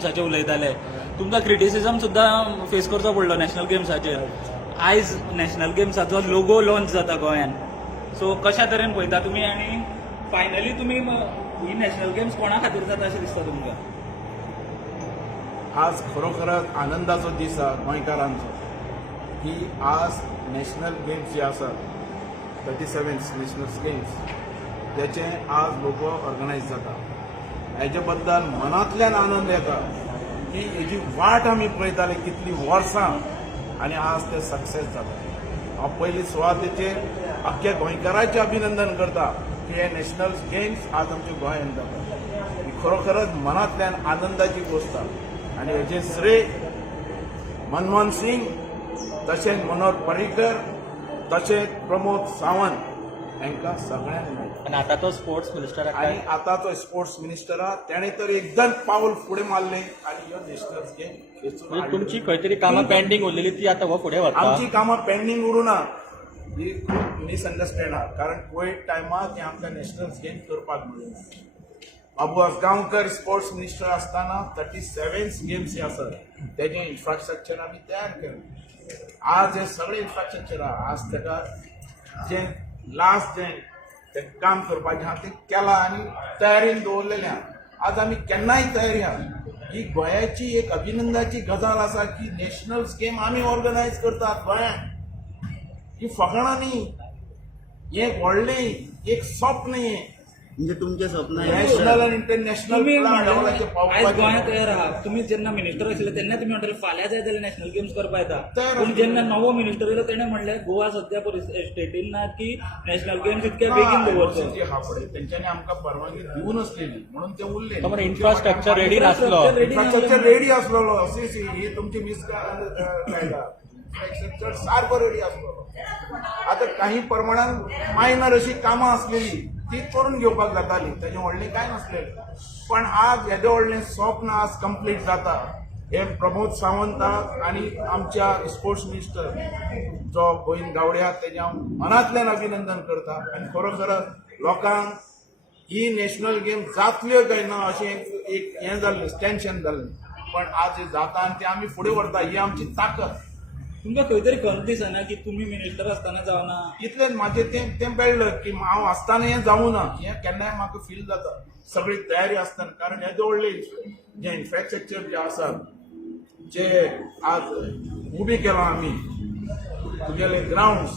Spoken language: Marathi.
गेम्साचे उलयताले, तुमकां क्रिटिसिजम सुद्दां फेस करचो पडलो नॅशनल गेम्साचेर. आयज नॅशनल गेम्साचो लोगो लॉन्च जाता गोंयान, सो कशा तरेन पळयता तुमी आनी फायनली तुमी ही नॅशनल गेम्स कोणा खातीर जाता अशें दिसता तुमकां? आज खरोखरच आनंदाचो दीस आसा गोंयकारांचो की आज नॅशनल गेम्स जे आसात 37 नॅशनल गेम्स त्याचे आज लोगो ऑर्गनायज जाता. हेजे बद्दल मनांतल्यान आनंद येता की हेजी वाट आमी पळयताले कितली वर्सां आनी आज ते सक्सेस जाता. हांव पयली सुवातेचेर अख्ख्या गोंयकारांचें अभिनंदन करता की हे नॅशनल गेम्स आज आमच्या गोंयांत जाता. ही खरोखरच मनांतल्यान आनंदाची गोष्ट आनी हेजें श्रेय मनमोहन सिंग, तशेंच मनोहर पर्रीकर, तशेंच प्रमोद सावंत हांकां सगळ्यांक मेळटा. आनी आतां तो स्पोर्ट्स मिनिस्टर आनी आतां तो स्पोर्ट्स मिनिस्टर आहा, ताणें तर एकदम पावल फुडें मारलें आनी ह्यो नॅशनल गेम खेचून हाडल्यो. तुमची खंय तरी कामां पेंडींग उरलेली ती आतां हो फुडें व्हरता. आमची कामां पेंडींग उरूना, ही खूब मिसअंडरस्टँड आहा, कारण कोवीड टायमार ते आमकां नॅशनल गेम करपाक मेळ्ळी. बाबू आसगांवकर स्पोर्ट्स मिनिस्टर आसतना 37 गेम्स जे आसात तेजें इन्फ्रास्ट्रक्चर आमी तयार केलें. आज हे सगळें इन्फ्रास्ट्रक्चर आहा. आज ताका जें लास्ट जें काम करपाचें आहा तें केलां आनी तयारीन दवरलेलें आहा. आज आमी केन्नाय तयारी आहा. ही गोंयाची एक अभिनंदाची गजाल आसा की नॅशनल गेम आमी ऑर्गनायज करतात गोंयांत. ही फकाणां न्ही, हें व्हडलें एक स्वप्न हें म्हणजे तुमचे स्वप्न नॅशनल आनी इंटरनॅशनल तुम्ही लेवलाचेर आयज गोंयांत पावपाचें. तयार आहात. तुम्ही जेन्ना मिनिस्टर आशिल्ले तेन्ना तुमी म्हणटाले फाल्यां जाय जाल्यार नॅशनल गेम्स करपा येता. तयार पूण आशिल्ले. जेन्ना नवो मिनिस्टर येयलो तेणें म्हणलें गोवा सद्या स्टेटीन ना की नॅशनल गेम्स इतक्या बेगीन दवरचो. तेंच्यांनी आमकां परवानगी दिवून नासलेली म्हणून ते उरले. त्यामुळे इन्फ्रास्ट्रक्चर रेडी नासलो. इन्फ्रास्ट्रक्चर रेडी आसलेलो. ही तुमची मिस कायदा इन्फ्रास्ट्रक्चर सारको रेडी आसलेलो. आतां काही प्रमाणात मायनर अशी कामां आसलेली ती करून घेवपाक जाताली, तेजें व्हडलें कांय नासलेलें. पण आज येदें व्हडलें स्वप्न आज कंप्लीट जाता. हे प्रमोद सावंताक आनी आमच्या स्पोर्ट्स मिनिस्टर जो गोविंद गावडे आहा तेजें हांव मनांतल्यान अभिनंदन करता. आनी खरोखरच लोकांक ही नॅशनल गेम जातल्यो काय ना अशें एक हें जाल्लें, टेन्शन जाल्लें. पण आज हे जाता आनी ते आमी फुडें व्हरता, ही आमची ताकद. तुमकां खंय तरी खंत दिसना की तुमी मिनिस्टर आसतना जावना? इतलें म्हाजें तें कळ्ळं की हांव आसतना हें जावं ना. हें केन्नाय म्हाका फील जाता सगळी तयारी आसतना. कारण येदें व्हडलें जें इन्फ्रास्ट्रक्चर जें आसा जे आज उबी केलां आमी, तुगेले ग्रावंड्स